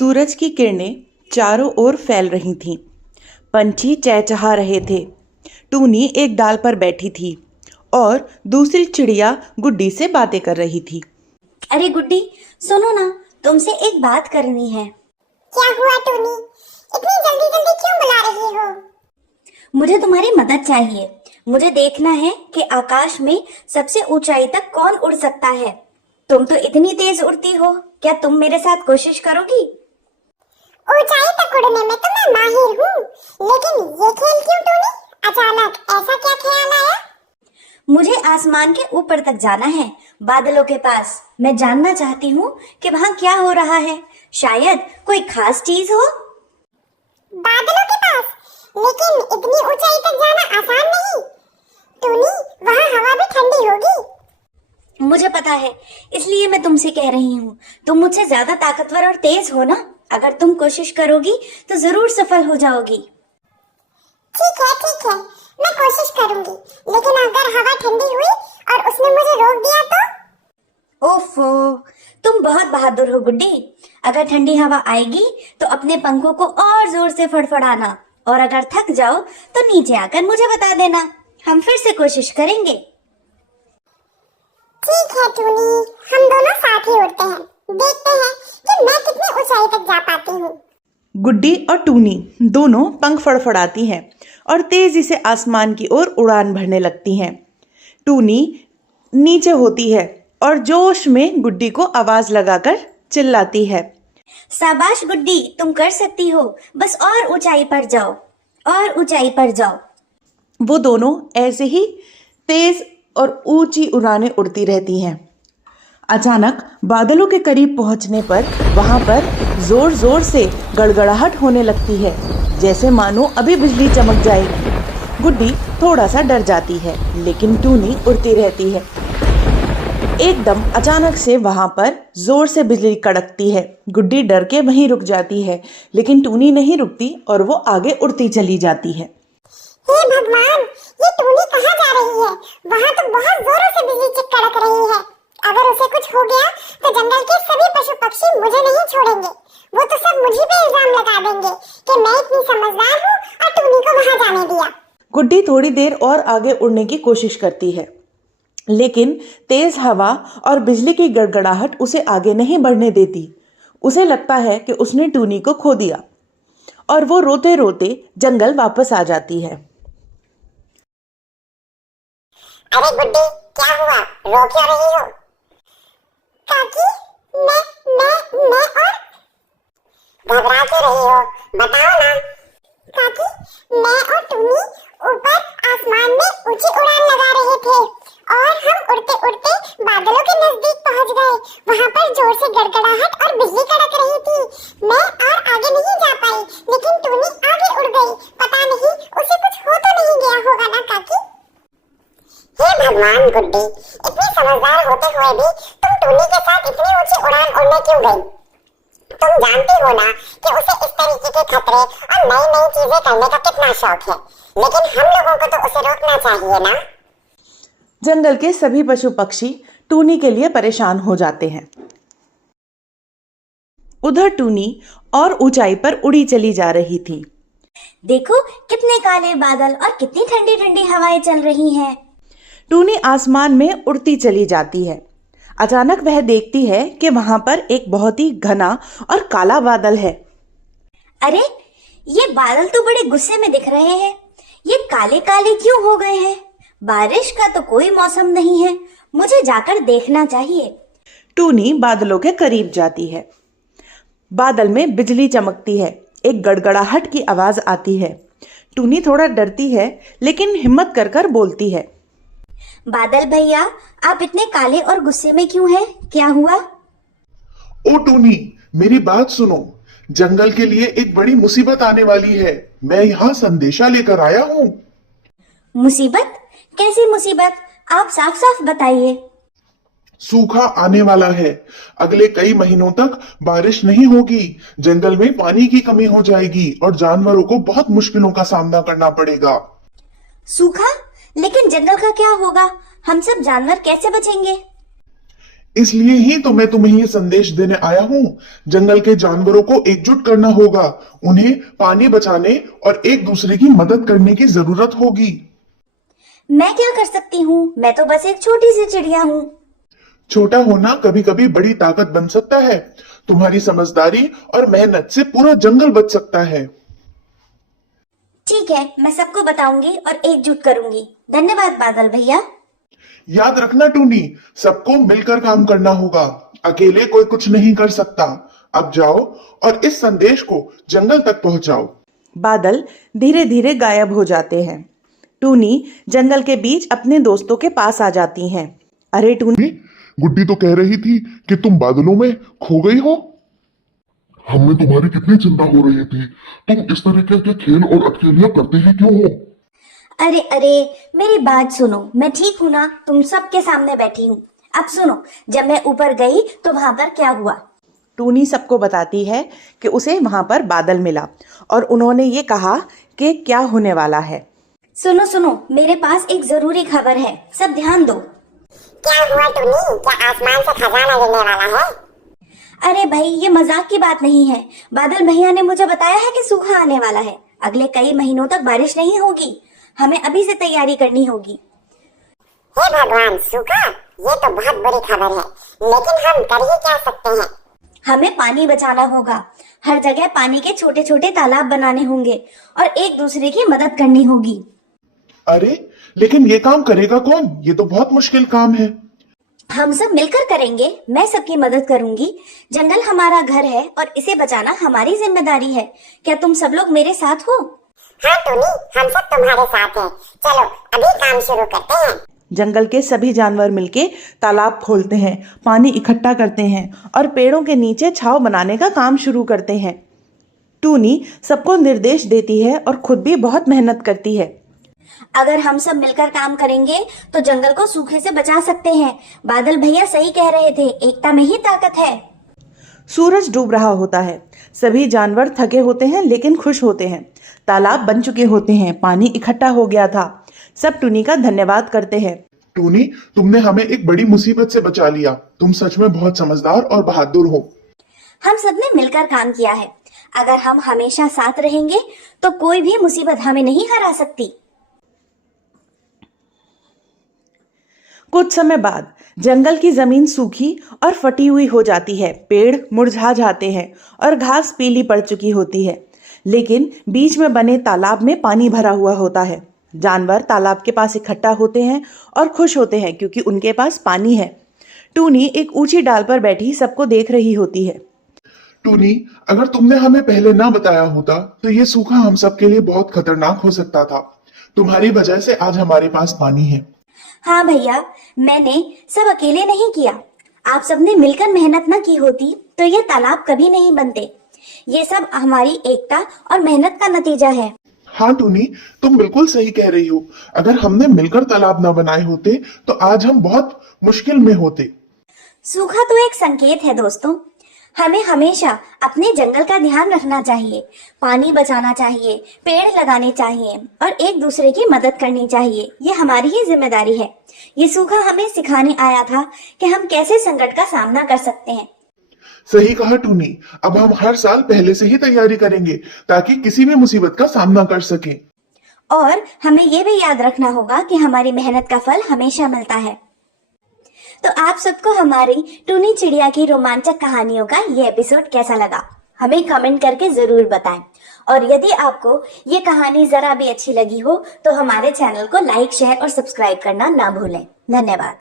सूरज की किरणें चारों ओर फैल रही थीं। पंछी चहचहा रहे थे। टूनी एक डाल पर बैठी थी और दूसरी चिड़िया गुड्डी से बातें कर रही थी। अरे गुड्डी, सुनो ना, तुमसे एक बात करनी है। क्या हुआ टूनी? इतनी जल्दी जल्दी क्यों बुला रही हो? मुझे तुम्हारी मदद चाहिए। मुझे देखना है कि आकाश में सबसे ऊंचाई तक कौन उड़ सकता है। तुम तो इतनी तेज उड़ती हो, क्या तुम मेरे साथ कोशिश करोगी? ऊंचाई तक उड़ने में तो मैं माहिर हूँ, लेकिन ये खेल क्यों टूनी? अचानक ऐसा क्या ख्याल आया? मुझे आसमान के ऊपर तक जाना है, बादलों के पास। मैं जानना चाहती हूँ कि वहाँ क्या हो रहा है। शायद कोई खास चीज हो। बादलों के पास? लेकिन इतनी ऊंचाई तक जाना आसान नहीं। टूनी, वहाँ हवा भी ठंडी होगी। मुझे पता है, इसलिए मैं तुमसे कह रही हूँ। तुम मुझसे ज्यादा ताकतवर और तेज हो ना। अगर तुम कोशिश करोगी तो जरूर सफल हो जाओगी। ठीक है, मैं कोशिश करूंगी। लेकिन अगर हवा ठंडी हुई और उसने मुझे रोक दिया तो? ओफो, तुम बहुत बहादुर हो गुड्डी। अगर ठंडी हवा आएगी तो अपने पंखों को और जोर से फड़फड़ाना, और अगर थक जाओ तो नीचे आकर मुझे बता देना। हम फिर से कोशिश करेंगे। ठीक है टूनी, हम दोनों साथ ही उड़ते हैं। देखते हैं कि मैं कितनी ऊंचाई तक जा पाती हूँ। गुड्डी और टूनी दोनों पंख फड़फड़ाती हैं और तेजी से आसमान की ओर उड़ान भरने लगती हैं। टूनी नीचे होती है और जोश में गुड्डी को आवाज लगाकर चिल्लाती है। शाबाश गुड्डी, तुम कर सकती हो। बस और ऊंचाई पर जाओ, और ऊंचाई पर जाओ। वो दोनों ऐसे ही तेज और ऊंची उड़ानें उड़ती रहती हैं। अचानक बादलों के करीब पहुंचने पर वहां पर जोर जोर से गड़गड़ाहट होने लगती है, जैसे मानो अभी बिजली चमक जाएगी। गुड्डी थोड़ा सा डर जाती है, लेकिन टूनी उड़ती रहती है। एकदम अचानक से वहां पर जोर से बिजली कड़कती है। गुड्डी डर के वहीं रुक जाती है, लेकिन टूनी नहीं रुकती और वो आगे उड़ती चली जाती है। हे भगवान, ये टूनी कहाँ जा रही है? वहाँ तो बहुत जोरों से बिजली कड़क रही है। अगर उसे कुछ हो गया तो जंगल के सभी पशु पक्षी मुझे नहीं छोड़ेंगे। वो तो सब मुझे पे इल्जाम लगा देंगे कि मैं इतनी समझदार हूँ और टूनी को वहाँ जाने दिया। गुड्डी थोड़ी देर और आगे उड़ने की कोशिश करती है, लेकिन तेज हवा और बिजली की गड़गड़ाहट उसे आगे नहीं बढ़ने देती। उसे लगता है कि उसने टूनी को खो दिया और वो रोते रोते जंगल वापस आ जाती है। अरे गुड्डी, क्या हुआ? रो क्या रही हो? काकी, मैं और? घबरा क्यों रही हो? बताओ ना। काकी, मैं और टूनी ऊपर आसमान में ऊंची उड़ान लगा रहे थे और हम उड़ते उड़ते बादलों के नजदीक पहुंच गए। वहां पर जोर से गड़गड़ाहट और बिजली कड़क रही थी। मैं और आगे नहीं जा पाई, लेकिन टूनी आगे उड़ गई। पता नहीं उसे कुछ हो तो नहीं गया होगा ना काकी? हे भगवान गुड्डी, इतनी समझदार होते हुए भी तुम टूनी के साथ इतनी ऊंची उड़ान उड़ने क्यों गई? तुम जानती हो ना कि उसे इस तरीके के खतरे और नई नई चीजें करने का कितना शौक है, लेकिन हम लोगों को तो उसे रोकना चाहिए ना। जंगल के सभी पशु पक्षी टूनी के लिए परेशान हो जाते हैं। उधर टूनी और ऊंचाई पर उड़ी चली जा रही थी। देखो कितने काले बादल और कितनी ठंडी ठंडी हवाएं चल रही हैं। टूनी आसमान में उड़ती चली जाती है। अचानक वह देखती है कि वहां पर एक बहुत ही घना और काला बादल है। अरे, ये बादल तो बड़े गुस्से में दिख रहे हैं। ये काले काले क्यों हो गए हैं? बारिश का तो कोई मौसम नहीं है। मुझे जाकर देखना चाहिए। टूनी बादलों के करीब जाती है। बादल में बिजली चमकती है। एक गड़गड़ाहट की आवाज आती है। टूनी थोड़ा डरती है, लेकिन हिम्मत कर कर बोलती है। बादल भैया, आप इतने काले और गुस्से में क्यों हैं? क्या हुआ? ओ टूनी, मेरी बात सुनो। जंगल के लिए एक बड़ी मुसीबत आने वाली है। मैं यहाँ संदेशा लेकर आया हूँ। मुसीबत? कैसी मुसीबत? आप साफ साफ बताइए। सूखा आने वाला है। अगले कई महीनों तक बारिश नहीं होगी। जंगल में पानी की कमी हो जाएगी और जानवरों को बहुत मुश्किलों का सामना करना पड़ेगा। सूखा? लेकिन जंगल का क्या होगा? हम सब जानवर कैसे बचेंगे? इसलिए ही तो मैं तुम्हें ये संदेश देने आया हूँ। जंगल के जानवरों को एकजुट करना होगा, उन्हें पानी बचाने और एक दूसरे की मदद करने की जरूरत होगी। मैं क्या कर सकती हूँ? मैं तो बस एक छोटी सी चिड़िया हूँ। छोटा होना कभी कभी बड़ी ताकत बन सकता है। तुम्हारी समझदारी और मेहनत से पूरा जंगल बच सकता है। ठीक है, मैं सबको बताऊंगी और एकजुट करूंगी। धन्यवाद बादल भैया। याद रखना टूनी, सबको मिलकर काम करना होगा, अकेले कोई कुछ नहीं कर सकता। अब जाओ और इस संदेश को जंगल तक पहुंचाओ। बादल धीरे धीरे गायब हो जाते हैं। टूनी जंगल के बीच अपने दोस्तों के पास आ जाती हैं। अरे टूनी, गुड्डी तो कह रही थी कि तुम बादलों में खो गई हो। हमें तुम्हारी कितनी चिंता हो रही थी। तुम इस तरीके के खेल और अटखेलियां करते ही क्यों हो? अरे अरे, मेरी बात सुनो, मैं ठीक हूँ ना? तुम सबके सामने बैठी हूँ। अब सुनो, जब मैं ऊपर गई तो वहां पर क्या हुआ। टूनी सबको बताती है कि उसे वहां पर बादल मिला और उन्होंने ये कहा कि क्या होने वाला है। सुनो सुनो, मेरे पास एक जरूरी खबर है, सब ध्यान दो। क्या हुआ टुनी? क्या आसमान से खजाना गिरने वाला है? अरे भाई, ये मजाक की बात नहीं है। बादल भैया ने मुझे बताया है कि सूखा आने वाला है। अगले कई महीनों तक बारिश नहीं होगी। हमें अभी से तैयारी करनी होगी। हे भगवान, सूखा? ये तो बहुत बुरी खबर है, लेकिन हम कर ही क्या सकते हैं? हमें पानी बचाना होगा। हर जगह पानी के छोटे छोटे तालाब बनाने होंगे और एक दूसरे की मदद करनी होगी। अरे लेकिन ये काम करेगा कौन? ये तो बहुत मुश्किल काम है। हम सब मिलकर करेंगे। मैं सबकी मदद करूंगी। जंगल हमारा घर है और इसे बचाना हमारी जिम्मेदारी है। क्या तुम सब लोग मेरे साथ हो? हाँ टुनी, हम सब तुम्हारे साथ हैं। चलो अभी काम शुरू करते हैं। जंगल के सभी जानवर मिलके तालाब खोलते हैं, पानी इकट्ठा करते हैं और पेड़ों के नीचे छांव बनाने का काम शुरू करते हैं। टूनी सबको निर्देश देती है और खुद भी बहुत मेहनत करती है। अगर हम सब मिलकर काम करेंगे तो जंगल को सूखे से बचा सकते हैं। बादल भैया सही कह रहे थे, एकता में ही ताकत है। सूरज डूब रहा होता है। सभी जानवर थके होते हैं लेकिन खुश होते हैं। तालाब बन चुके होते हैं, पानी इकट्ठा हो गया था। सब टूनी का धन्यवाद करते हैं। टूनी, तुमने हमें एक बड़ी मुसीबत से बचा लिया। तुम सच में बहुत समझदार और बहादुर हो। हम सब ने मिलकर काम किया है। अगर हम हमेशा साथ रहेंगे तो कोई भी मुसीबत हमें नहीं हरा सकती। कुछ समय बाद जंगल की जमीन सूखी और फटी हुई हो जाती है। पेड़ मुरझा जाते हैं और घास पीली पड़ चुकी होती है, लेकिन बीच में बने तालाब में पानी भरा हुआ होता है। जानवर तालाब के पास इकट्ठा होते हैं और खुश होते हैं क्योंकि उनके पास पानी है। टूनी एक ऊंची डाल पर बैठी सबको देख रही होती है। टूनी, अगर तुमने हमें पहले ना बताया होता तो ये सूखा हम सबके लिए बहुत खतरनाक हो सकता था। तुम्हारी वजह से आज हमारे पास पानी है। हाँ भैया, मैंने सब अकेले नहीं किया। आप सबने मिलकर मेहनत न की होती तो ये तालाब कभी नहीं बनते। ये सब हमारी एकता और मेहनत का नतीजा है। हाँ टूनी, तुम बिल्कुल सही कह रही हो। अगर हमने मिलकर तालाब ना बनाए होते तो आज हम बहुत मुश्किल में होते। सूखा तो एक संकेत है दोस्तों। हमें हमेशा अपने जंगल का ध्यान रखना चाहिए, पानी बचाना चाहिए, पेड़ लगाने चाहिए और एक दूसरे की मदद करनी चाहिए। ये हमारी ही जिम्मेदारी है। ये सूखा हमें सिखाने आया था कि हम कैसे संकट का सामना कर सकते हैं। सही कहा टूनी। अब हम हर साल पहले से ही तैयारी करेंगे ताकि किसी भी मुसीबत का सामना कर सके। और हमें ये भी याद रखना होगा कि हमारी मेहनत का फल हमेशा मिलता है। तो आप सबको हमारी टूनी चिड़िया की रोमांचक कहानियों का ये एपिसोड कैसा लगा, हमें कमेंट करके जरूर बताएं। और यदि आपको ये कहानी जरा भी अच्छी लगी हो तो हमारे चैनल को लाइक, शेयर और सब्सक्राइब करना ना भूलें। धन्यवाद।